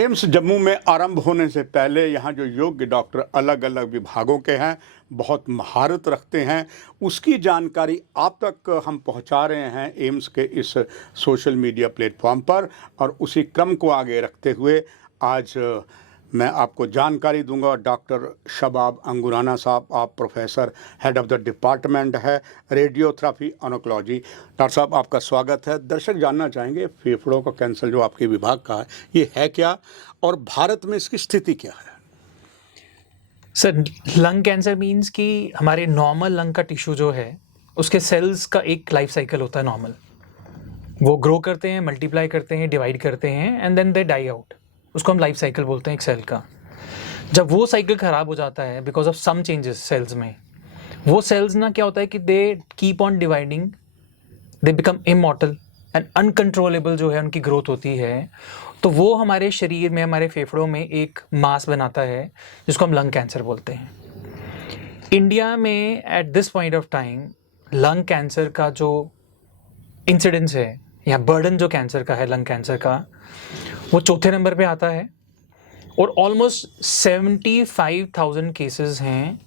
AIIMS Jammu में आरंभ होने से पहले यहाँ जो योग्य डॉक्टर अलग अलग विभागों के हैं, बहुत महारत रखते हैं, उसकी जानकारी आप तक हम पहुँचा रहे हैं एम्स के इस सोशल मीडिया प्लेटफॉर्म पर। और उसी क्रम को आगे रखते हुए आज मैं आपको जानकारी दूंगा। डॉक्टर शबाब अंगुराना साहब, आप professor head of the department है रेडियोथेरेपी ऑन्कोलॉजी। डॉक्टर साहब, आपका स्वागत है। दर्शक जानना चाहेंगे फेफड़ों का कैंसर जो आपके विभाग का है, ये है क्या और भारत में इसकी स्थिति क्या है? सर, लंग कैंसर मीन्स कि हमारे नॉर्मल लंग का टिश्यू जो है उसके सेल्स का एक लाइफ साइकिल होता है नॉर्मल। वो ग्रो करते हैं, मल्टीप्लाई करते हैं, डिवाइड करते हैं and then they die out. उसको हम लाइफ साइकिल बोलते हैं एक सेल का। जब वो साइकिल ख़राब हो जाता है because of some changes cells में, वो सेल्स ना क्या होता है कि they keep on dividing, they become immortal and uncontrollable जो है उनकी ग्रोथ होती है। तो वो हमारे शरीर में, हमारे फेफड़ों में एक मास बनाता है जिसको हम लंग कैंसर बोलते हैं। इंडिया में at this point of time lung cancer का जो इंसिडेंस है या बर्डन जो कैंसर का है, लंग कैंसर का, वो चौथे नंबर पे आता है। और ऑलमोस्ट 75,000 केसेस हैं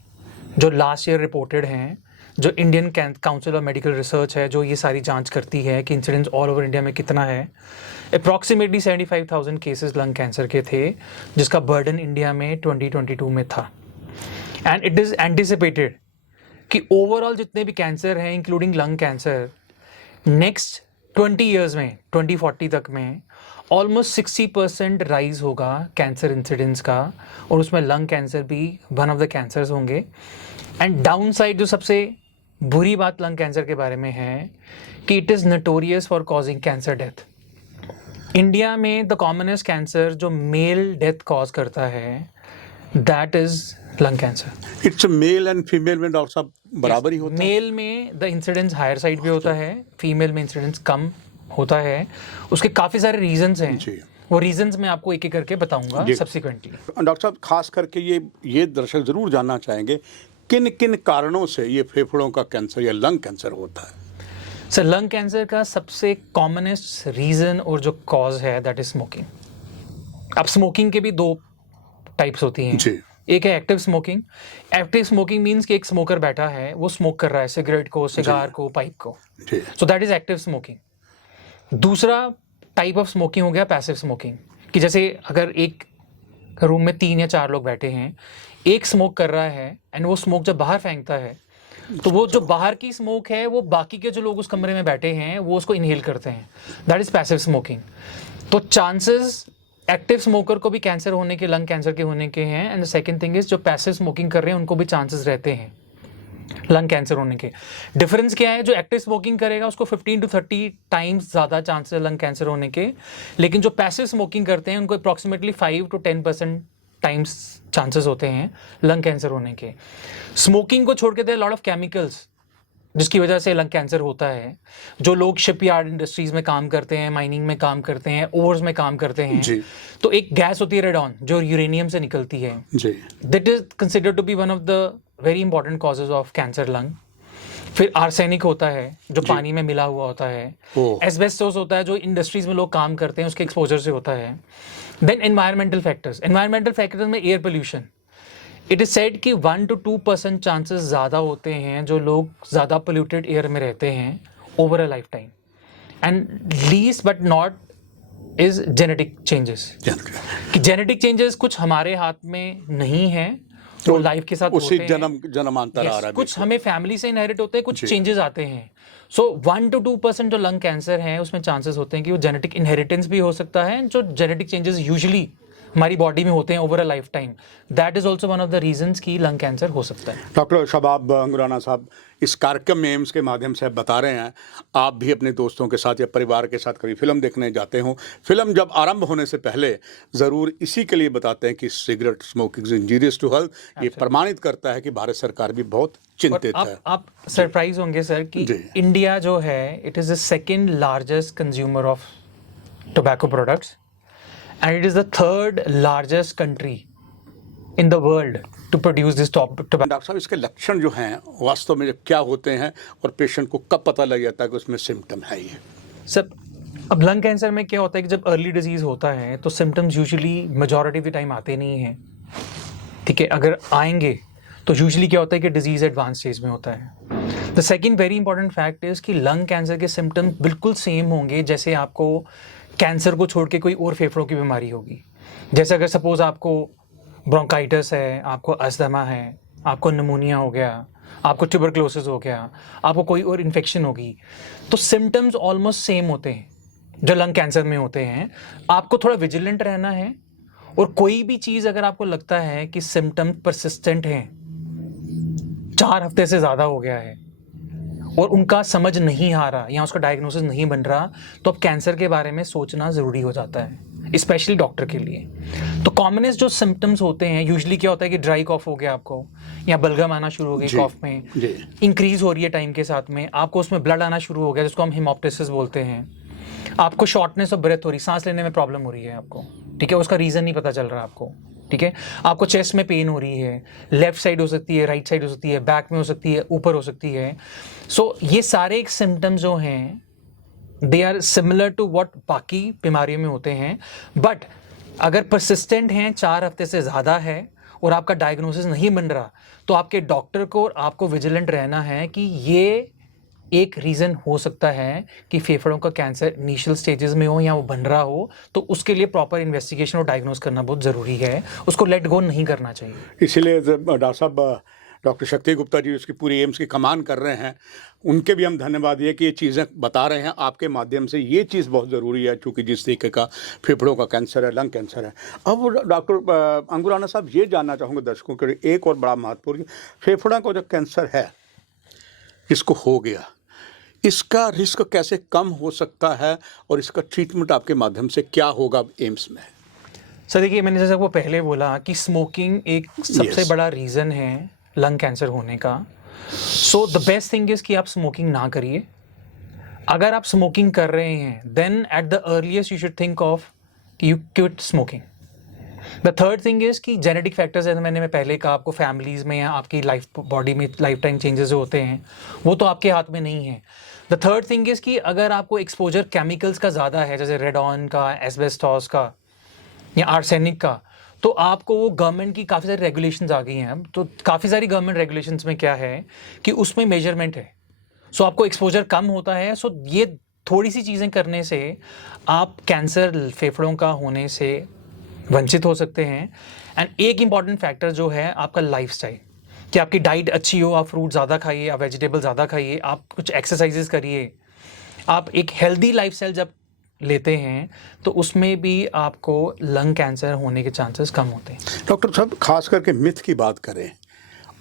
जो लास्ट ईयर रिपोर्टेड हैं, जो Indian council of medical research है जो ये सारी जांच करती है कि इंसिडेंस ऑल ओवर इंडिया में कितना है। अप्रॉक्सीमेटली 75,000 केसेस लंग कैंसर के थे जिसका बर्डन इंडिया में 2022 में था। एंड इट इज़ एंटिसिपेटेड कि ओवरऑल जितने भी कैंसर हैं including lung cancer, next 20 years में, 2040 तक में ऑलमोस्ट 60% राइज होगा कैंसर इंसिडेंस का, और उसमें लंग कैंसर भी वन ऑफ द कैंसर्स होंगे। एंड डाउन साइड जो सबसे बुरी बात लंग कैंसर के बारे में है कि it is notorious for causing cancer death. India में द कॉमनेस्ट कैंसर जो मेल डेथ कॉज करता है that is lung cancer. It's male and female में डॉक्टर साहब बराबर ही होता है? मेल में द इंसिडेंस हायर साइड पे होता है, फीमेल में इंसिडेंस कम होता है। उसके काफ़ी सारे रीजंस हैं जी। वो रीजंस मैं आपको एक एक करके बताऊंगा सब्सिक्वेंटली। डॉक्टर साहब, खास करके ये दर्शक ज़रूर जानना चाहेंगे किन किन कारणों से ये फेफड़ों का कैंसर या लंग कैंसर होता है? सर, लंग कैंसर का सबसे कॉमनेस्ट रीज़न और जो कॉज है दैट इज स्मोकिंग। अब स्मोकिंग के भी दो टाइप्स होती हैं जी। एक है active smoking. Active smoking means कि एक स्मोकर बैठा है, वो स्मोक कर रहा है सिगरेट को, सिगार को, पाइप को, so that is active smoking. दूसरा टाइप ऑफ स्मोकिंग हो गया पैसिव स्मोकिंग, कि जैसे अगर एक रूम में 3 या 4 लोग बैठे हैं, एक स्मोक कर रहा है एंड वो स्मोक जब बाहर फेंकता है तो वो जो बाहर की स्मोक है वो बाकी के जो लोग उस कमरे में बैठे हैं वो उसको इनहेल करते हैं, दैट इज पैसिव स्मोकिंग। तो चांसेस एक्टिव स्मोकर को भी कैंसर होने के, लंग कैंसर के होने के हैं। And the second thing is जो पैसिव स्मोकिंग कर रहे हैं उनको भी चांसेस रहते हैं लंग कैंसर होने के। डिफरेंस क्या है? जो एक्टिव स्मोकिंग करेगा उसको 15 to 30 टाइम्स ज़्यादा चांसेस लंग कैंसर होने के, लेकिन जो पैसिव स्मोकिंग करते हैं उनको अप्रॉक्सीमेटली 5 to 10% टाइम्स चांसेस होते हैं लंग कैंसर होने के। स्मोकिंग को छोड़ के देयर लॉट ऑफ केमिकल्स जिसकी वजह से लंग कैंसर होता है। जो लोग शिपयार्ड इंडस्ट्रीज में काम करते हैं, माइनिंग में काम करते हैं, ओर्स में काम करते हैं जी। तो एक गैस होती है रेडॉन जो यूरेनियम से निकलती है, that is considered to be one of the very important causes of cancer lung. फिर आर्सेनिक होता है जो पानी में मिला हुआ होता है। एस्बेस्टोस होता है जो इंडस्ट्रीज में लोग काम करते हैं उसके एक्सपोजर से होता है। देन एनवायरमेंटल फैक्टर्स में air pollution. It is said कि 1 to 2% चांसेस ज़्यादा होते हैं जो लोग ज़्यादा पोल्यूटेड एयर में रहते हैं over a life time. And least but not is genetic changes. कि जेनेटिक चेंजेस कुछ हमारे हाथ में नहीं है, तो लाइफ के साथ उसी होते हैं। जन्मांतर आ रहा है। कुछ हमें फैमिली से इनहेरिट होते हैं, कुछ चेंजेस आते हैं। सो 1 to 2% जो लंग कैंसर है उसमें चांसेस होते हैं कि वो जेनेटिक इनहेरिटेंस भी हो सकता है। जो जेनेटिक चेंजेस यूजुअली हमारी बॉडी में होते हैं over a life time, that is also one of the reasons कि लंग कैंसर हो सकता है। डॉक्टर शबाब अंगुराना साहब, इस कार्यक्रम में एम्स के माध्यम से बता रहे हैं आप भी अपने दोस्तों के साथ या परिवार के साथ कभी फिल्म देखने जाते हो, फिल्म जब आरंभ होने से पहले ज़रूर इसी के लिए बताते हैं कि cigarette smoking is injurious to health. ये प्रमाणित करता है कि भारत सरकार भी बहुत चिंतित है। आप सरप्राइज होंगे सर कि इंडिया जो है it is the second largest consumer of tobacco products and it is the third largest country in the world to produce this tobacco. Doctor साहब, इसके लक्षण जो हैं वास्तव में क्या होते हैं और पेशेंट को कब पता लग जाता है कि उसमें सिम्टम है? ये सब अब लंग कैंसर में क्या होता है कि जब अर्ली डिजीज़ होता है तो symptoms usually majority of the time आते नहीं हैं, ठीक है। अगर आएंगे तो यूजुअली क्या होता है कि डिजीज़ एडवांस स्टेज में होता है। The second very important fact is कि लंग कैंसर के सिम्टम्स बिल्कुल सेम होंगे जैसे आपको कैंसर को छोड़ के कोई और फेफड़ों की बीमारी होगी। जैसे अगर सपोज आपको ब्रोंकाइटिस है, आपको अस्थमा है, आपको निमोनिया हो गया, आपको ट्यूबरक्लोसिस हो गया, आपको कोई और इन्फेक्शन होगी, तो सिम्टम्स ऑलमोस्ट सेम होते हैं जो लंग कैंसर में होते हैं। आपको थोड़ा विजिलेंट रहना है, और कोई भी चीज़ अगर आपको लगता है कि सिम्टम्स परसिस्टेंट हैं, 4 हफ्ते से ज़्यादा हो गया है और उनका समझ नहीं आ रहा या उसका डायग्नोसिस नहीं बन रहा, तो अब कैंसर के बारे में सोचना ज़रूरी हो जाता है, स्पेशली डॉक्टर के लिए। तो कॉमनेस्ट जो सिम्टम्स होते हैं यूजुअली क्या होता है कि ड्राई कॉफ हो गया आपको, या बलगम आना शुरू हो गई कॉफ में, इंक्रीज हो रही है टाइम के साथ में, आपको उसमें ब्लड आना शुरू हो गया जिसको हम हेमोप्टिसिस बोलते हैं, आपको शॉर्टनेस ऑफ ब्रेथ हो रही, सांस लेने में प्रॉब्लम हो रही है आपको, ठीक है, उसका रीज़न नहीं पता चल रहा आपको, ठीक है, आपको चेस्ट में पेन हो रही है, लेफ्ट साइड हो सकती है, राइट साइड हो सकती है, बैक में हो सकती है, ऊपर हो सकती है। सो ये सारे एक सिम्टम्स जो हैं they are similar to what बाकी बीमारियों में होते हैं, बट अगर परसिस्टेंट हैं, 4 हफ्ते से ज़्यादा है और आपका डायग्नोसिस नहीं बन रहा, तो आपके डॉक्टर को और आपको विजिलेंट रहना है कि ये एक रीज़न हो सकता है कि फेफड़ों का कैंसर इनिशियल स्टेजेस में हो या वो बन रहा हो, तो उसके लिए प्रॉपर इन्वेस्टिगेशन और डायग्नोस करना बहुत ज़रूरी है, उसको लेट गो नहीं करना चाहिए। इसीलिए डॉक्टर साहब, डॉक्टर शक्ति गुप्ता जी उसकी पूरी एम्स की कमान कर रहे हैं, उनके भी हम धन्यवाद ये कि ये चीज़ें बता रहे हैं आपके माध्यम से। ये चीज़ बहुत ज़रूरी है क्योंकि जिस तरीके का फेफड़ों का कैंसर है, लंग कैंसर है। अब डॉक्टर अंगुराना साहब, ये जानना चाहूँगा दर्शकों के लिए एक और बड़ा महत्वपूर्ण, फेफड़ा का जो कैंसर है इसको हो गया, इसका रिस्क कैसे कम हो सकता है और इसका ट्रीटमेंट आपके माध्यम से क्या होगा एम्स में? सर देखिए, मैंने जैसे आपको पहले बोला कि स्मोकिंग एक सबसे बड़ा रीज़न है लंग कैंसर होने का। So the best thing is कि आप स्मोकिंग ना करिए। अगर आप स्मोकिंग कर रहे हैं then at the earliest you should think of कि you quit smoking. The third thing is कि जेनेटिक फैक्टर्स, जैसे मैंने पहले कहा, आपको फैमिलीज़ में या आपकी लाइफ बॉडी में लाइफ टाइम चेंजेस जो होते हैं वो तो आपके हाथ में नहीं है। द थर्ड थिंग इज़ कि अगर आपको एक्सपोजर केमिकल्स का ज़्यादा है, जैसे रेडॉन का, एस्बेस्टॉस का या आर्सेनिक का, तो आपको वो गवर्नमेंट की काफ़ी सारी रेगुलेशंस आ गई हैं अब। तो काफ़ी सारी गवर्नमेंट रेगुलेशंस में क्या है कि उसमें मेजरमेंट है, सो आपको एक्सपोजर कम होता है। सो ये थोड़ी सी चीज़ें करने से आप कैंसर फेफड़ों का होने से वंचित हो सकते हैं। एंड एक इम्पॉर्टेंट फैक्टर जो है आपका लाइफस्टाइल, कि आपकी डाइट अच्छी हो, आप फ्रूट ज़्यादा खाइए, आप वेजिटेबल ज़्यादा खाइए, आप कुछ एक्सरसाइजेस करिए, आप एक हेल्दी लाइफस्टाइल जब लेते हैं तो उसमें भी आपको लंग कैंसर होने के चांसेस कम होते हैं। डॉक्टर साहब, खास करके मिथ की बात करें,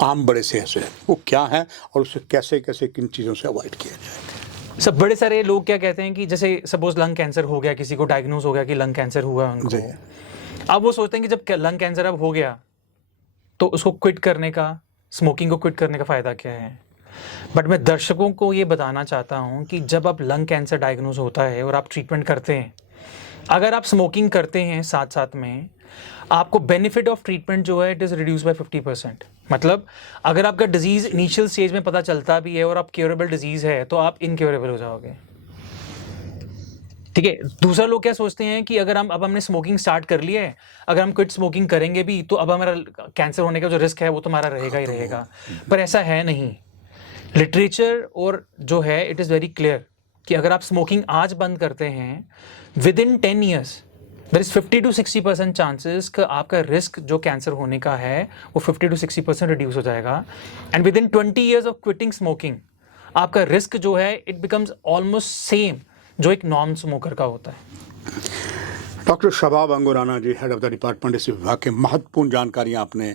आम बड़े से ऐसे वो क्या है और उसे कैसे कैसे किन चीज़ों से अवॉइड किया जाए? सब बड़े सारे लोग क्या कहते हैं कि जैसे सपोज लंग कैंसर हो गया, किसी को डायग्नोज हो गया कि लंग कैंसर हुआ है उनको, अब वो सोचते हैं कि जब लंग कैंसर अब हो गया तो उसको क्विट करने का, स्मोकिंग को क्विट करने का फ़ायदा क्या है। बट मैं दर्शकों को ये बताना चाहता हूँ कि जब आप लंग कैंसर डायग्नोज होता है और आप ट्रीटमेंट करते हैं, अगर आप स्मोकिंग करते हैं साथ साथ में, आपको बेनिफिट ऑफ ट्रीटमेंट जो है इट इज़ रिड्यूस बाय 50%। मतलब अगर आपका डिजीज़ इनिशियल स्टेज में पता चलता भी है और आप क्योरेबल डिजीज़ है तो आप इनक्योरेबल हो जाओगे, ठीक है। दूसरा, लोग क्या सोचते हैं कि अगर अब हमने स्मोकिंग स्टार्ट कर लिया है, अगर हम क्विट स्मोकिंग करेंगे भी तो अब हमारा कैंसर होने का जो रिस्क है वो तो हमारा रहेगा ही रहेगा, पर ऐसा है नहीं। लिटरेचर और जो है इट इज़ वेरी क्लियर कि अगर आप स्मोकिंग आज बंद करते हैं, within 10 years there is 50 to 60% chances कि आपका रिस्क जो कैंसर होने का है वो 50 to 60% रिड्यूस हो जाएगा। And with in 20 years of quitting smoking आपका रिस्क जो है इट बिकम्स ऑलमोस्ट सेम जो एक नॉन स्मोकर का होता है। Doctor Shabab Angurana ji, head of the department, इस विभाग के महत्वपूर्ण जानकारियाँ आपने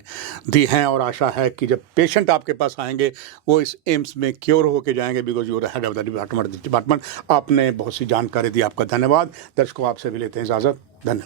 दी हैं और आशा है कि जब पेशेंट आपके पास आएंगे वो इस एम्स में क्योर होके जाएंगे, because you are head of the department. आपने बहुत सी जानकारी दी, आपका धन्यवाद। दर्शकों, आपसे भी लेते हैं इजाज़त। धन्यवाद।